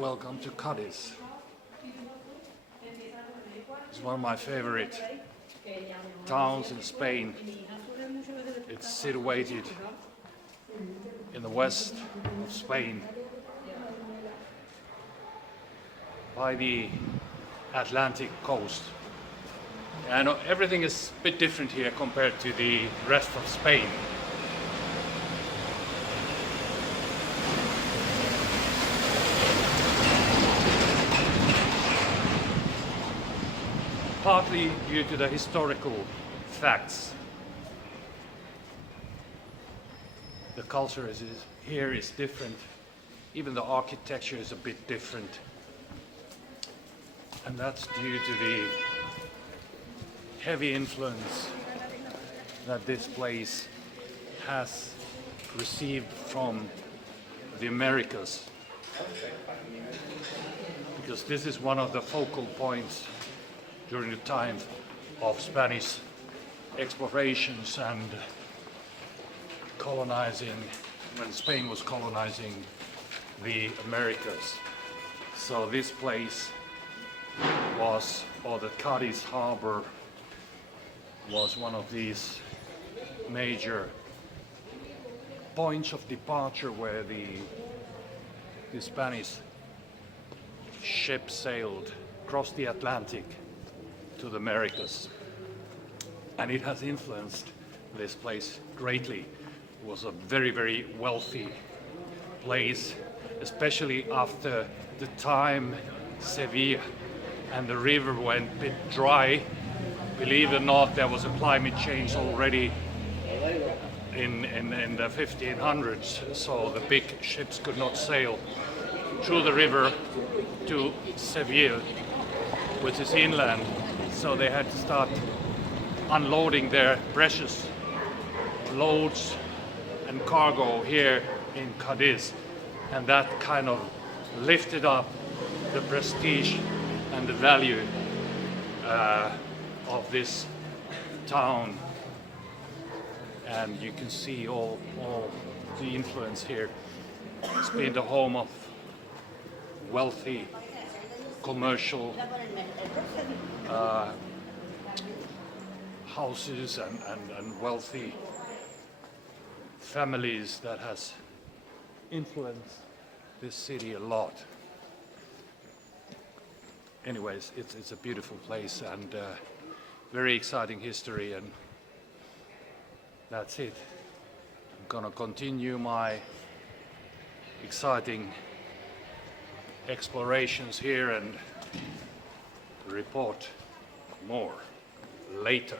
welcome to Cadiz. It's one of my favorite towns in Spain. It's situated in the west of Spain by the Atlantic coast. And everything is a bit different here compared to the rest of Spain. Partly due to the historical facts. The culture here is different. Even the architecture is a bit different. And that's due to the heavy influence that this place has received from the Americas. Because this is one of the focal points during the time of Spanish explorations and colonizing, when Spain was colonizing the Americas. So this place was, or the Cadiz harbor, was one of these major points of departure where the Spanish ships sailed across the Atlantic to the Americas, and it has influenced this place greatly. It was a very, very wealthy place, especially after the time Seville and the river went a bit dry. Believe it or not, there was a climate change already in the 1500s, so the big ships could not sail through the river to Seville, which is inland. So they had to start unloading their precious loads and cargo here in Cadiz, and that kind of lifted up the prestige and the value of this town. And you can see all the influence here. It's been the home of wealthy commercial houses and wealthy families that has influenced this city a lot. Anyways, it's a beautiful place and very exciting history, and that's it. I'm gonna continue my exciting explorations here and report more later.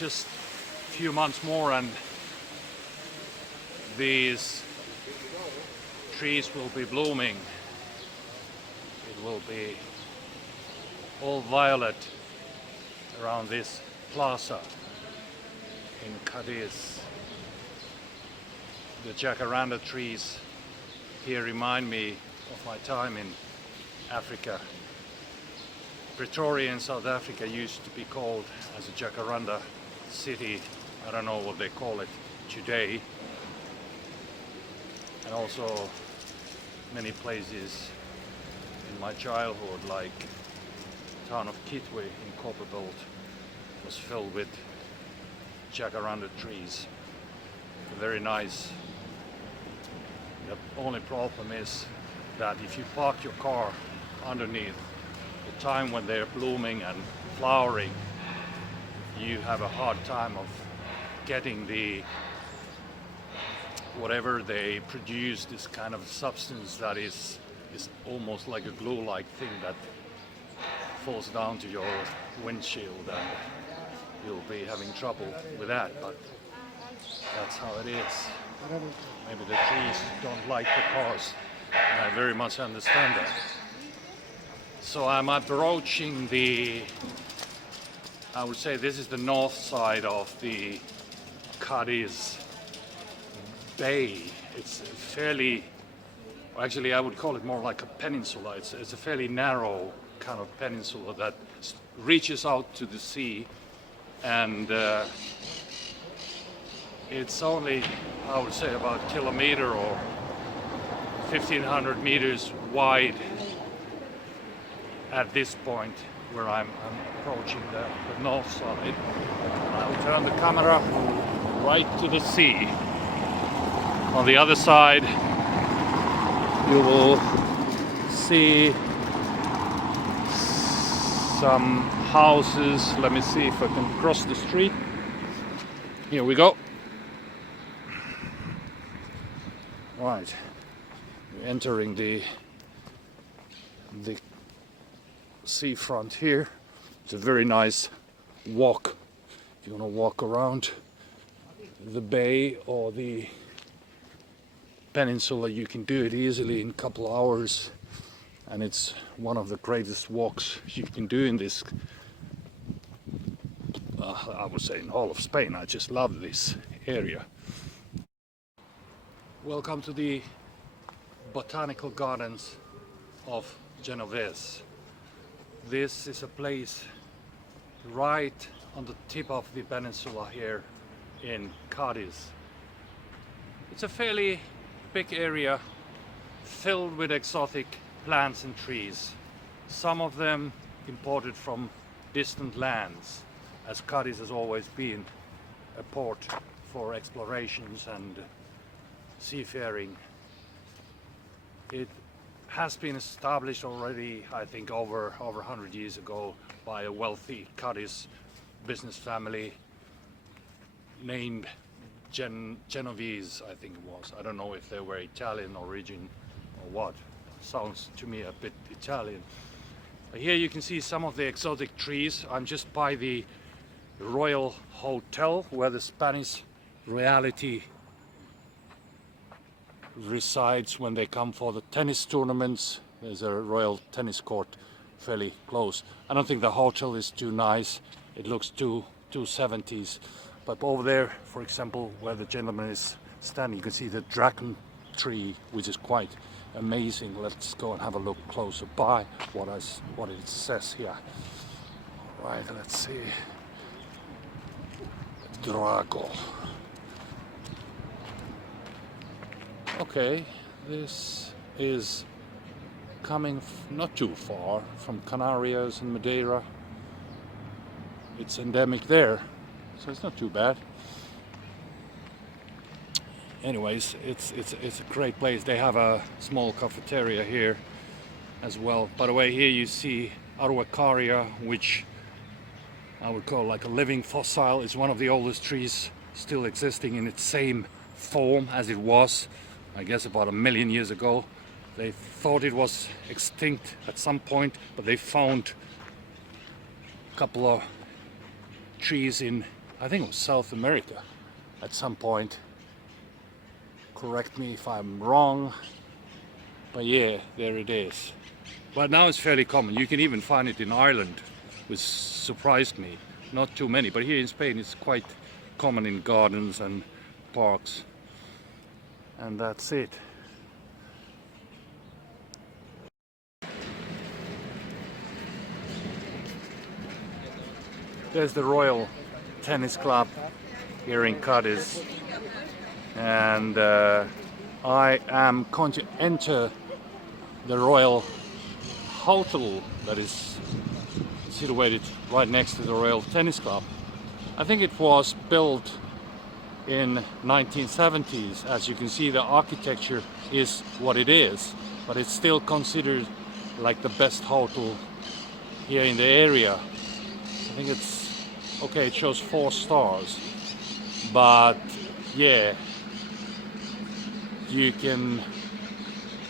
just a few months more and these trees will be blooming. It will be all violet around this plaza in Cadiz. The jacaranda trees here remind me of my time in Africa. Pretoria in South Africa used to be called as a jacaranda city. I don't know what they call it today. And also many places in my childhood, like the town of Kitwe in Copperbelt, was filled with jacaranda trees. Very nice. The only problem is that if you park your car underneath the time when they're blooming and flowering, you have a hard time of getting the whatever they produce, this kind of substance that is almost like a glue-like thing that falls down to your windshield, and you'll be having trouble with that, but that's how it is. Maybe the trees don't like the cars, and I very much understand that. So I'm approaching I would say this is the north side of the Cadiz Bay. It's fairly, actually I would call it more like a peninsula. It's a fairly narrow kind of peninsula that reaches out to the sea, and it's only, I would say, about a kilometer or 1,500 meters wide at this point where I'm approaching the north side. And I'll turn the camera right to the sea. On the other side you will see some houses. Let me see if I can cross the street. Here we go. Right, we're entering the seafront here. It's a very nice walk. If you want to walk around the bay or the peninsula, you can do it easily in a couple of hours, and it's one of the greatest walks you can do in this, I would say, in all of Spain. I just love this area. Welcome to the botanical gardens of Genovese. This is a place right on the tip of the peninsula here in Cadiz. It's a fairly big area filled with exotic plants and trees, some of them imported from distant lands, as Cadiz has always been a port for explorations and seafaring. It has been established already, I think, over 100 years ago by a wealthy Cadiz business family named Genovese, I think it was. I don't know if they were Italian origin or what. Sounds to me a bit Italian. But here you can see some of the exotic trees. I'm just by the Royal Hotel where the Spanish royalty resides when they come for the tennis tournaments. There's a royal tennis court fairly close. I don't think the hotel is too nice. It looks too 70s. But over there, for example, where the gentleman is standing, you can see the dragon tree, which is quite amazing. Let's go and have a look closer by what it says here. Right, let's see. Drago. Okay, this is coming not too far from Canarias and Madeira. It's endemic there, so it's not too bad. Anyways, it's a great place. They have a small cafeteria here as well. By the way, here you see Araucaria, which I would call like a living fossil. It's one of the oldest trees still existing in its same form as it was, I guess, about 1 million years ago. They thought it was extinct at some point, but they found a couple of trees in I think it was South America at some point. Correct me if I'm wrong, but yeah, there it is. But now it's fairly common. You can even find it in Ireland, which surprised me. Not too many, but here in Spain it's quite common in gardens and parks. And that's it. There's the Royal Tennis Club here in Cadiz, and I am going to enter the Royal Hotel that is situated right next to the Royal Tennis Club. I think it was built in 1970s. As you can see, the architecture is what it is, but it's still considered like the best hotel here in the area. I think it's okay, it shows 4 stars, but yeah, you can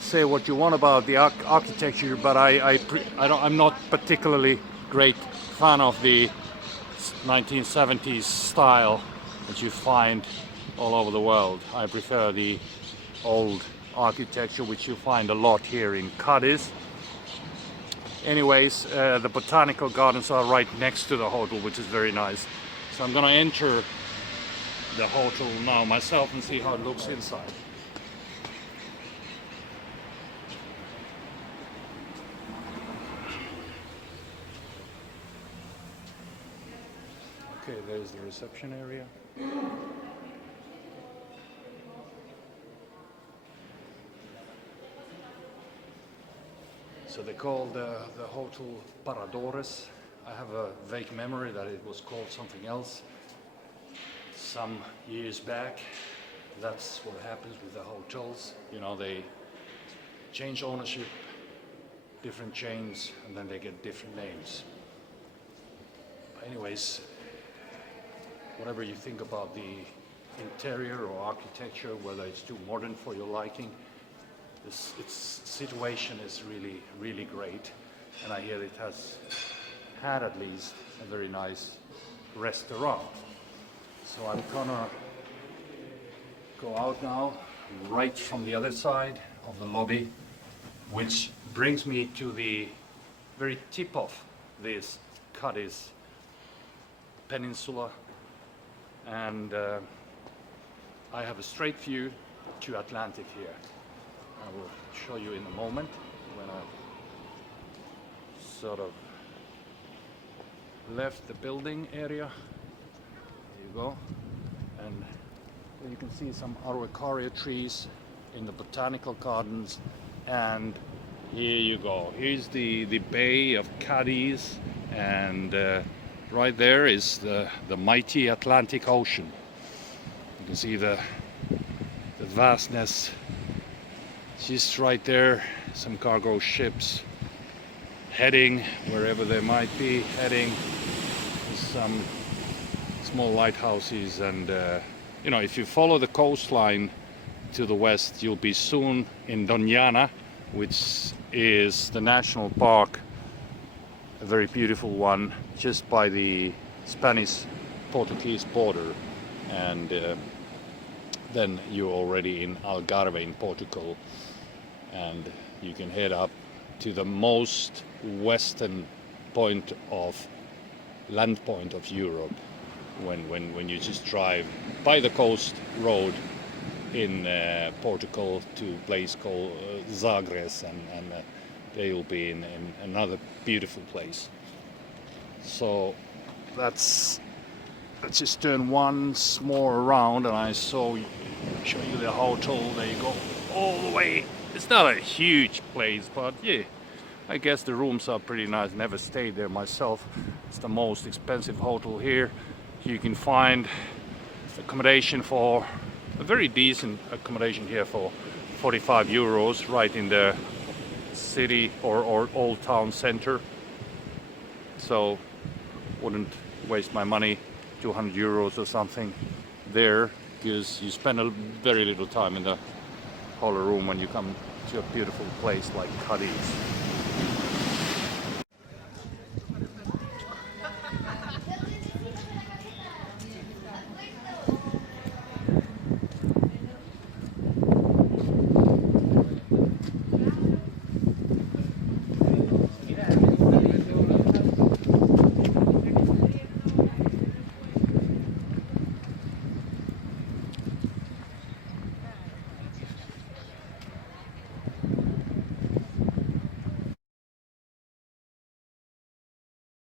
say what you want about the architecture, but I'm not particularly great fan of the 1970s style that you find all over the world. I prefer the old architecture, which you find a lot here in Cadiz. Anyways, the botanical gardens are right next to the hotel, which is very nice. So I'm gonna enter the hotel now myself and see how it looks inside. Okay, there's the reception area. So they called the hotel Paradores. I have a vague memory that it was called something else some years back. That's what happens with the hotels. You know, they change ownership, different chains, and then they get different names. But anyways, whatever you think about the interior or architecture, whether it's too modern for your liking, its situation is really, really great. And I hear it has had at least a very nice restaurant. So I'm gonna go out now, right from the other side of the lobby, which brings me to the very tip of this Cadiz peninsula. And I have a straight view to Atlantic here. I will show you in a moment when I sort of left the building area. There you go. And you can see some araucaria trees in the botanical gardens. And here you go. Here's the Bay of Cadiz, and right there is the mighty Atlantic Ocean. You can see the vastness. Just right there, some cargo ships heading wherever they might be heading. Some small lighthouses, and you know, if you follow the coastline to the west, you'll be soon in Doñana, which is the national park, a very beautiful one, just by the Spanish-Portuguese border. And then you're already in Algarve in Portugal, and you can head up to the most western land point of Europe when you just drive by the coast road in Portugal to a place called Zagres, and there you'll be in another beautiful place. So let's just turn once more around, and I show you the hotel. There you go, all the way. It's not a huge place, but yeah, I guess the rooms are pretty nice. Never stayed there myself. It's the most expensive hotel here. You can find accommodation for a very decent accommodation here for 45 euros right in the city or old town center. So wouldn't waste my money, 200 euros or something there, because you spend a very little time in the hotel room when you come to a beautiful place like Cadiz.